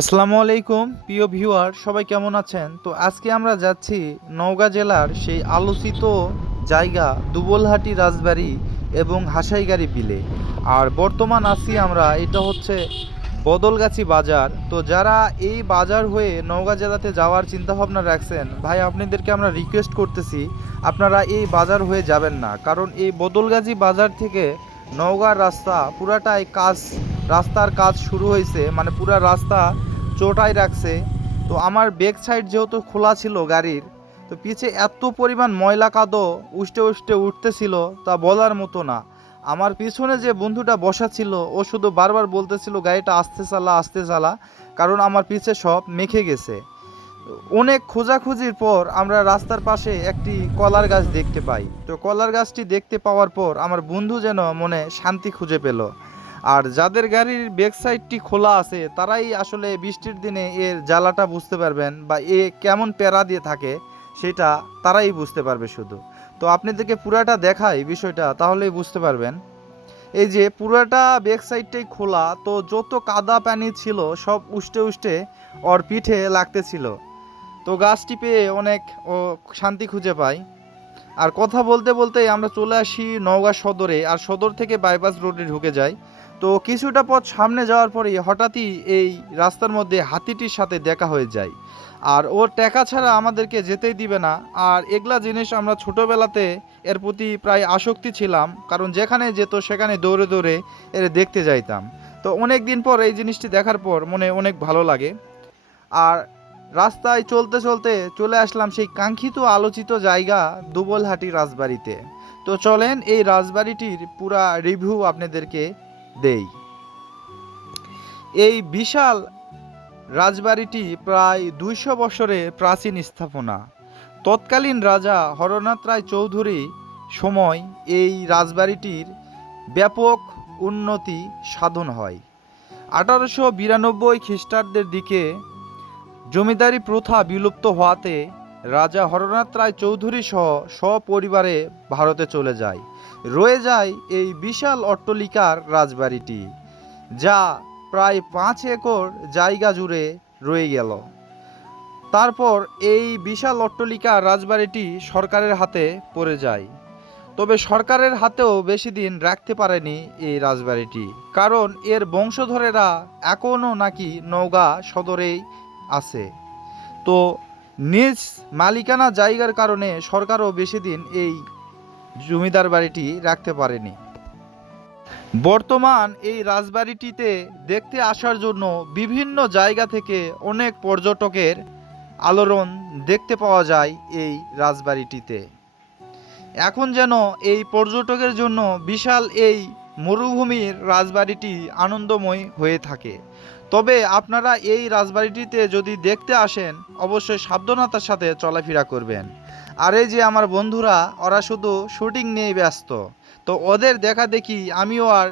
আসসালামু আলাইকুম, প্রিয় ভিউয়ার, সবাই কেমন আছেন? তো আজকে আমরা যাচ্ছি নওগাঁ জেলার সেই আলোচিত জায়গা দুবলহাটি রাজবাড়ি এবং হাসাইগাড়ি বিলে। আর বর্তমান আছি আমরা, এটা হচ্ছে বদলগাছি বাজার। তো যারা এই বাজার হয়ে নওগাঁ জেলাতে যাওয়ার চিন্তাভাবনা রাখছেন, ভাই, আপনাদেরকে আমরা রিকোয়েস্ট করতেছি, আপনারা এই বাজার হয়ে যাবেন না। কারণ এই বদলগাছি বাজার থেকে নওগাঁর রাস্তা পুরাটাই কাজ, রাস্তার কাজ শুরু হয়েছে মানে পুরা রাস্তা চোটাই রাখছে। তো আমার ব্যাক সাইড যেহেতু খোলা ছিল গাড়ির, তো পিছে এত পরিমাণ ময়লা কাদো উষ্টে উষ্টে উঠতেছিল তা বলার মতো না। আমার পিছনে যে বন্ধুটা বসা ছিল, ও শুধু বারবার বলতেছিল, গাড়িটা আস্তে চালা আস্তে চালা। কারণ আমার পিছে সব মেখে গেছে। অনেক খোঁজাখুঁজির পর আমরা রাস্তার পাশে একটি কলার গাছ দেখতে পাই। তো কলার গাছটি দেখতে পাওয়ার পর আমার বন্ধু যেন মনে শান্তি খুঁজে পেল। আর যাদের গাড়ির ব্যাক সাইডটি খোলা আছে, তারাই আসলে বৃষ্টির দিনে এর জ্বালাটা বুঝতে পারবেন বা এ কেমন প্যারা দিয়ে থাকে, সেটা তারাই বুঝতে পারবে শুধু। তো আপনি আপনাদেরকে পুরাটা দেখাই বিষয়টা, তাহলেই বুঝতে পারবেন। এই যে পুরাটা ব্যাক সাইডটাই খোলা, তো যত কাদা পানি ছিল, সব উষ্টে উষ্টে ওর পিঠে লাগতেছিল। তো গাছটি পেয়ে অনেক ও শান্তি খুঁজে পায় আর কথা বলতে বলতে আমরা চলে আসি নওগাঁ সদরে, আর সদর থেকে বাইপাস রোডে ঢুকে যাই। তো কিছুটা পথ সামনে যাওয়ার পরেই হঠাৎই এই রাস্তার মধ্যে হাতিটির সাথে দেখা হয়ে যায়। আর ও টাকা ছাড়া আমাদেরকে যেতেই দিবে না। আর এগুলা জিনিস আমরা ছোটোবেলাতে এর প্রতি প্রায় আসক্তি ছিলাম, কারণ যেখানে যেত সেখানে দৌড়ে দৌড়ে এর দেখতে যাইতাম। তো অনেক দিন পর এই জিনিসটি দেখার পর মনে অনেক ভালো লাগে। আর রাস্তায় চলতে চলতে চলে আসলাম সেই কাঙ্ক্ষিত আলোচিত জায়গা দুবলহাটি রাজবাড়িতে। তো চলেন এই রাজবাড়িটির পুরা রিভিউ আপনাদেরকে দেই। এই বিশাল রাজবাড়িটি প্রায় দুইশো বছরের প্রাচীন স্থাপনা। তৎকালীন রাজা হরনাথ রায় চৌধুরী সময় এই রাজবাড়িটির ব্যাপক উন্নতি সাধন হয়। আঠারোশো বিরানব্বই খ্রিস্টাব্দের দিকে জমিদারি প্রথা বিলুপ্ত হওয়াতে রাজা হরনাথ রায় চৌধুরী সহ সপরিবারে ভারতে চলে যায়। রয়ে যায় এই বিশাল অট্টলিকার রাজবাড়িটি, যা প্রায় পাঁচ একর জায়গা জুড়ে রয়ে গেল। তারপর এই বিশাল অট্টলিকার রাজবাড়িটি সরকারের হাতে পড়ে যায়। তবে সরকারের হাতেও বেশি দিন রাখতে পারেনি এই রাজবাড়িটি, কারণ এর বংশধরেরা এখনও নাকি নওগাঁ সদরেই আছে। তো নিজ মালিকানা জায়গার কারণে সরকারও বেশি দিন এই জমিদার বাড়িটি রাখতে পারেনি। বর্তমান এই রাজবাড়িটিতে দেখতে আসার জন্য বিভিন্ন জায়গা থেকে অনেক পর্যটকের আলোড়ন দেখতে পাওয়া যায় এই রাজবাড়িটিতে। এখন যেন এই পর্যটকের জন্য বিশাল এই মরুভূমির রাজবাড়িটি আনন্দময় হয়ে থাকে। তবে আপনারা এই রাজবাড়িটিতে যদি দেখতে আসেন, অবশ্যই সাবধানতার সাথে চলাফেরা করবেন। আর এই যে আমার বন্ধুরা, ওরা শুধু শুটিং নিয়েই ব্যস্ত। তো ওদের দেখা দেখি আমিও আর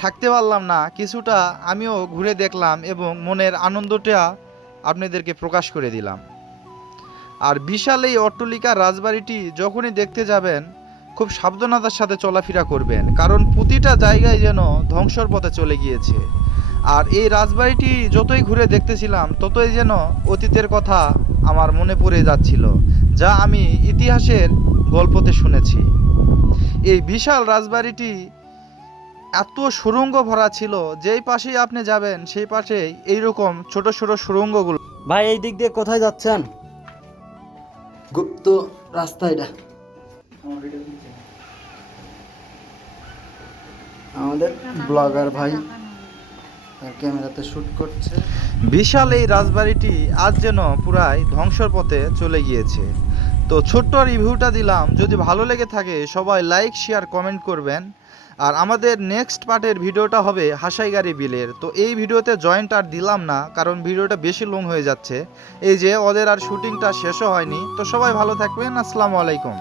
থাকতে পারলাম না। কিছুটা আমিও ঘুরে দেখলাম এবং মনের আনন্দটা আপনাদেরকে প্রকাশ করে দিলাম। আর বিশাল এই অট্টলিকা রাজবাড়িটি যখনই দেখতে যাবেন, খুব সাবধানতার সাথে চলাফেরা করবেন। কারণ প্রতিটা জায়গায় যেন ধ্বংসর পথে চলে গিয়েছে। আর এই রাজবাড়িটি যতই ঘুরে দেখতেছিলাম ততই যেন অতীতের কথা আমার মনে পড়ে যাচ্ছিল যা আমি ইতিহাসের গল্পতে শুনেছি। এই বিশাল রাজবাড়িটি এত সুড়ঙ্গ ভরা ছিল যেই পাশেই আপনি যাবেন সেই পাশেই এইরকম ছোট ছোট সুড়ঙ্গগুলো ভাই এই দিক দিয়ে কোথায় যাচ্ছেন? গুপ্ত রাস্তা এটা। আমাদের ব্লগার ভাই। বিশাল এই রাজবাড়িটি আজ যেন পুরাই ধ্বংসর পথে চলে গিয়েছে। তো ছোট্ট রিভিউটা দিলাম, যদি ভালো লেগে থাকে সবাই লাইক, শেয়ার, কমেন্ট করবেন। আর আমাদের নেক্সট পার্টের ভিডিওটা হবে হাসাইগাড়ি বিলের। তো এই ভিডিওতে জয়েন্ট আর দিলাম না, কারণ ভিডিওটা বেশি লং হয়ে যাচ্ছে। এই যে ওদের আর শুটিংটা শেষও হয়নি। তো সবাই ভালো থাকবেন, আসসালামু আলাইকুম।